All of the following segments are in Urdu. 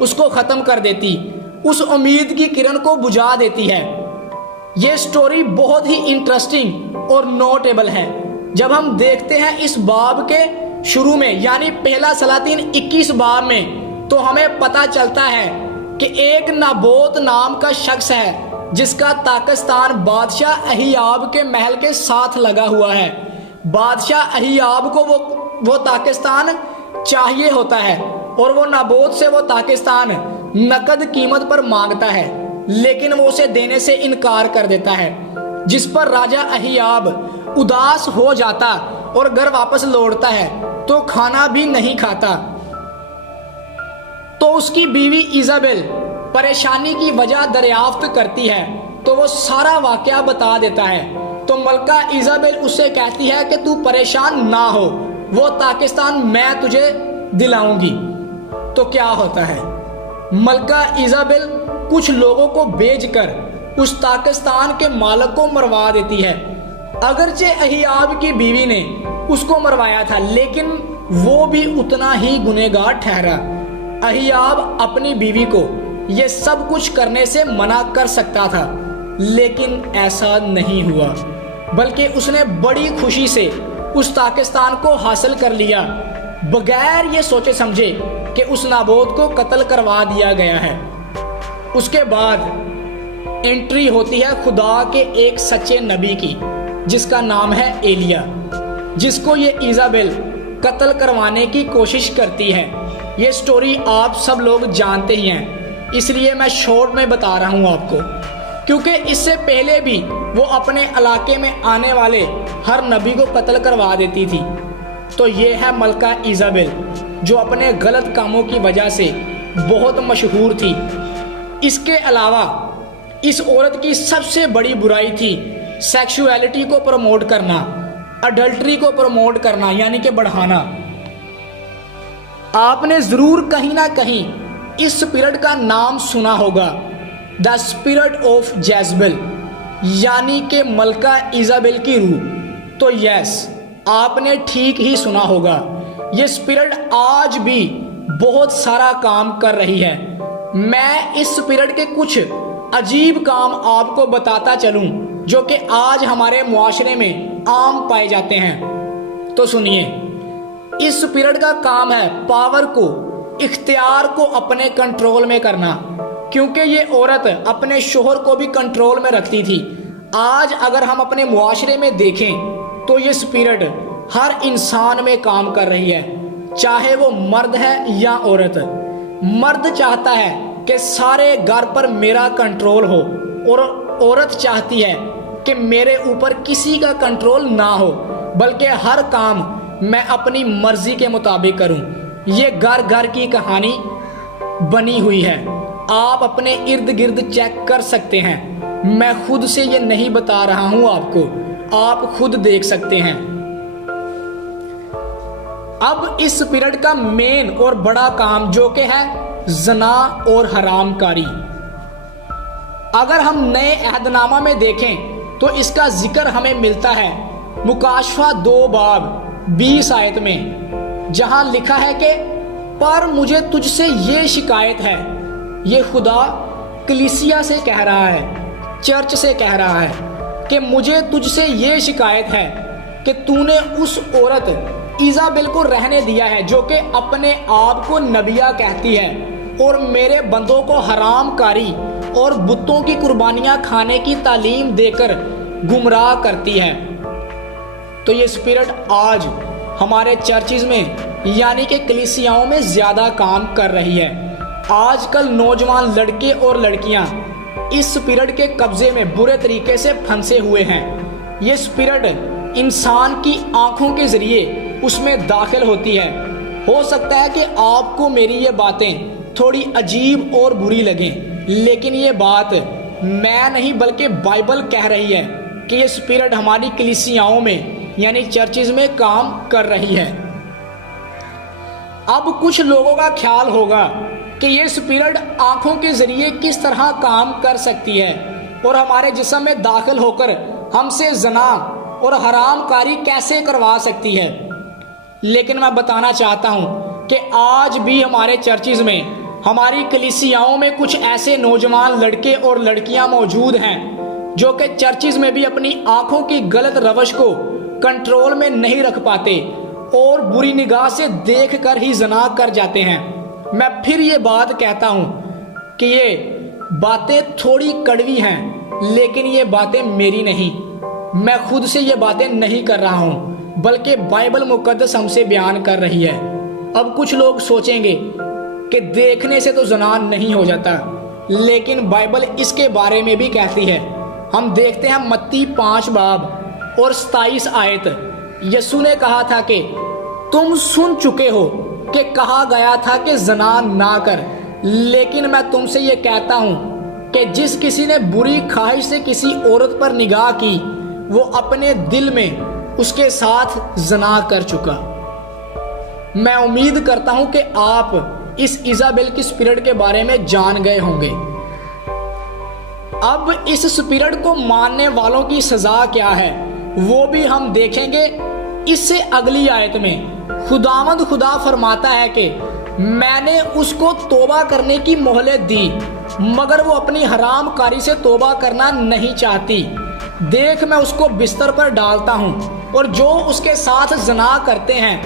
اس کو ختم کر دیتی، اس امید کی کرن کو بجھا دیتی ہے۔ یہ سٹوری بہت ہی انٹرسٹنگ اور نوٹیبل ہے۔ جب ہم دیکھتے ہیں اس باب کے شروع میں یعنی پہلا سلاطین 21 باب میں، تو ہمیں پتہ چلتا ہے کہ ایک نابوت نام کا شخص ہے جس کا تاکستان بادشاہ اہیاب کے محل کے ساتھ لگا ہوا ہے۔ بادشاہ اہیاب کو وہ تاکستان چاہیے ہوتا ہے اور وہ نابوت سے وہ تاکستان نقد قیمت پر مانگتا ہے، لیکن وہ اسے دینے سے انکار کر دیتا ہے، جس پر راجہ اہیاب اداس ہو جاتا اور گھر واپس لوٹتا ہے تو کھانا بھی نہیں کھاتا۔ تو اس کی بیوی ایزابل پریشانی کی وجہ دریافت کرتی ہے تو وہ سارا واقعہ بتا دیتا ہے۔ تو ملکہ ایزابل اس سے کہتی ہے کہ تو پریشان نہ ہو، وہ تاکستان میں تجھے دلاؤں گی۔ تو کیا ہوتا ہے؟ ملکہ ایزابل کچھ لوگوں کو بھیج کر اس تاکستان کے مالک کو مروا دیتی ہے۔ اگرچہ اہیاب کی بیوی نے اس کو مروایا تھا، لیکن وہ بھی اتنا ہی گنہگار ٹھہرا۔ اہیاب اپنی بیوی کو یہ سب کچھ کرنے سے منع کر سکتا تھا، لیکن ایسا نہیں ہوا، بلکہ اس نے بڑی خوشی سے اس تاکستان کو حاصل کر لیا، بغیر یہ سوچے سمجھے کہ اس نابوت کو قتل کروا دیا گیا ہے۔ اس کے بعد انٹری ہوتی ہے خدا کے ایک سچے نبی کی، جس کا نام ہے ایلیا، جس کو یہ ایزابل قتل کروانے کی کوشش کرتی ہے۔ یہ سٹوری آپ سب لوگ جانتے ہی ہیں، اس لیے میں شارٹ میں بتا رہا ہوں آپ کو، کیونکہ اس سے پہلے بھی وہ اپنے علاقے میں آنے والے ہر نبی کو قتل کروا دیتی تھی۔ تو یہ ہے ملکہ ایزابل، جو اپنے غلط کاموں کی وجہ سے بہت مشہور تھی۔ اس کے علاوہ اس عورت کی سب سے بڑی برائی تھی سیکشولیٹی کو پروموٹ کرنا، اڈلٹری کو پروموٹ کرنا یعنی کہ بڑھانا۔ آپ نے ضرور کہیں نہ کہیں اس اسپرٹ کا نام سنا ہوگا، دا اسپرٹ آف جیزبل، یعنی کہ ملکہ ایزابل کی روح۔ تو یس، آپ نے ٹھیک ہی سنا ہوگا، یہ اسپرٹ آج بھی بہت سارا کام کر رہی ہے۔ میں اس اسپرٹ کے کچھ عجیب کام آپ کو بتاتا چلوں جو کہ آج ہمارے معاشرے میں عام پائے جاتے ہیں۔ تو سنیے، اس اسپرٹ کا کام ہے پاور کو، اختیار کو اپنے کنٹرول میں کرنا، کیونکہ یہ عورت اپنے شوہر کو بھی کنٹرول میں رکھتی تھی۔ آج اگر ہم اپنے معاشرے میں دیکھیں تو یہ اسپرٹ ہر انسان میں کام کر رہی ہے، چاہے وہ مرد ہے یا عورت۔ مرد چاہتا ہے کہ سارے گھر پر میرا کنٹرول ہو، اور عورت چاہتی ہے کہ میرے اوپر کسی کا کنٹرول نہ ہو، بلکہ ہر کام میں اپنی مرضی کے مطابق کروں۔ یہ گھر گھر کی کہانی بنی ہوئی ہے، آپ اپنے ارد گرد چیک کر سکتے ہیں، میں خود سے یہ نہیں بتا رہا ہوں آپ کو، آپ خود دیکھ سکتے ہیں۔ اب اس اسپرٹ کا مین اور بڑا کام جو کہ ہے زنا اور حرام کاری۔ اگر ہم نئے عہد نامہ میں دیکھیں تو اس کا ذکر ہمیں ملتا ہے مکاشفہ 2 باب 20 آیت میں، جہاں لکھا ہے کہ پر مجھے تجھ سے یہ شکایت ہے۔ یہ خدا کلیسیا سے کہہ رہا ہے، چرچ سے کہہ رہا ہے کہ مجھے تجھ سے یہ شکایت ہے کہ تو نے اس عورت ایزابل کو رہنے دیا ہے جو کہ اپنے آپ کو نبیہ کہتی ہے اور میرے بندوں کو حرام کاری اور بتوں کی قربانیاں کھانے کی تعلیم دے کر گمراہ کرتی ہے۔ تو یہ اسپرٹ آج ہمارے چرچز میں یعنی کہ کلیسیاؤں میں زیادہ کام کر رہی ہے۔ آج کل نوجوان لڑکے اور لڑکیاں اس اسپرٹ کے قبضے میں برے طریقے سے پھنسے ہوئے ہیں۔ یہ اسپرٹ انسان کی آنکھوں کے ذریعے اس میں داخل ہوتی ہے۔ ہو سکتا ہے کہ آپ کو میری یہ باتیں تھوڑی عجیب اور بری لگیں، لیکن یہ بات میں نہیں بلکہ بائبل کہہ رہی ہے کہ یہ اسپرٹ ہماری کلیسیاؤں میں یعنی چرچز میں کام کر رہی ہے۔ اب کچھ لوگوں کا خیال ہوگا کہ یہ اسپرٹ آنکھوں کے ذریعے کس طرح کام کر سکتی ہے اور ہمارے جسم میں داخل ہو کر ہم سے زنا اور حرام کاری کیسے کروا سکتی ہے۔ لیکن میں بتانا چاہتا ہوں کہ آج بھی ہمارے چرچز میں ہماری کلیسیاؤں میں کچھ ایسے نوجوان لڑکے اور لڑکیاں موجود ہیں جو کہ چرچز میں بھی اپنی آنکھوں کی غلط روش کو کنٹرول میں نہیں رکھ پاتے اور بری نگاہ سے دیکھ کر ہی زنا کر جاتے ہیں۔ میں پھر یہ بات کہتا ہوں کہ یہ باتیں تھوڑی کڑوی ہیں، لیکن یہ باتیں میری نہیں، میں خود سے یہ باتیں نہیں کر رہا ہوں، بلکہ بائبل مقدس ہم سے بیان کر رہی ہے۔ اب کچھ لوگ سوچیں گے کہ دیکھنے سے تو زنا نہیں ہو جاتا، لیکن بائبل اس کے بارے میں بھی کہتی ہے۔ ہم دیکھتے ہیں متی 5 باب اور 27 آیت۔ یسوع نے کہا تھا کہ تم سن چکے ہو کہ کہا گیا تھا کہ زنا نہ کر، لیکن میں تم سے یہ کہتا ہوں کہ جس کسی نے بری خواہش سے کسی عورت پر نگاہ کی وہ اپنے دل میں اس کے ساتھ زنا کر چکا۔ میں امید کرتا ہوں کہ آپ اس ایزابل کی اسپرٹ کے بارے میں جان گئے ہوں گے۔ اب اس اسپرٹ کو ماننے والوں کی سزا کیا ہے وہ بھی ہم دیکھیں گے اس سے اگلی آیت میں۔ خداوند خدا فرماتا ہے کہ میں نے اس کو توبہ کرنے کی مہلت دی، مگر وہ اپنی حرام کاری سے توبہ کرنا نہیں چاہتی۔ دیکھ میں اس کو بستر پر ڈالتا ہوں، اور جو اس کے ساتھ زنا کرتے ہیں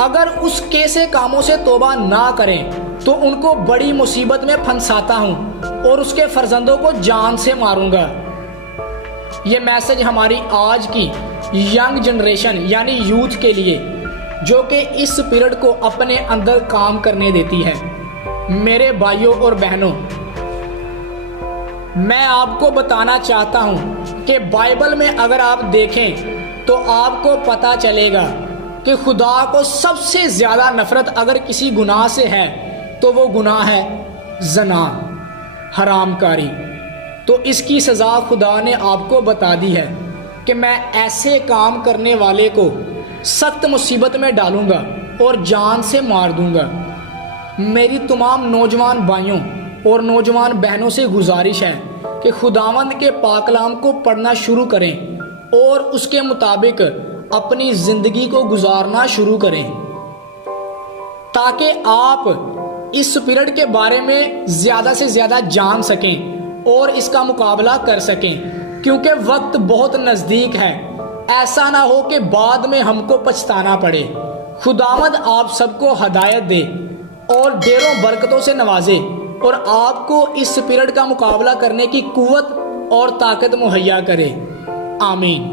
اگر اس کیسے کاموں سے توبہ نہ کریں تو ان کو بڑی مصیبت میں پھنساتا ہوں اور اس کے فرزندوں کو جان سے ماروں گا۔ یہ میسج ہماری آج کی ینگ جنریشن یعنی یوتھ کے لیے جو کہ اس اسپرٹ کو اپنے اندر کام کرنے دیتی ہے۔ میرے بھائیوں اور بہنوں، میں آپ کو بتانا چاہتا ہوں کہ بائبل میں اگر آپ دیکھیں تو آپ کو پتا چلے گا کہ خدا کو سب سے زیادہ نفرت اگر کسی گناہ سے ہے تو وہ گناہ ہے زنا، حرام کاری۔ تو اس کی سزا خدا نے آپ کو بتا دی ہے کہ میں ایسے کام کرنے والے کو سخت مصیبت میں ڈالوں گا اور جان سے مار دوں گا۔ میری تمام نوجوان بھائیوں اور نوجوان بہنوں سے گزارش ہے کہ خداوند کے پاک کلام کو پڑھنا شروع کریں اور اس کے مطابق اپنی زندگی کو گزارنا شروع کریں، تاکہ آپ اس اسپرٹ کے بارے میں زیادہ سے زیادہ جان سکیں اور اس کا مقابلہ کر سکیں، کیونکہ وقت بہت نزدیک ہے۔ ایسا نہ ہو کہ بعد میں ہم کو پچھتانا پڑے۔ خداوند آپ سب کو ہدایت دے اور ڈھیروں برکتوں سے نوازے اور آپ کو اس اسپرٹ کا مقابلہ کرنے کی قوت اور طاقت مہیا کرے۔ آمین۔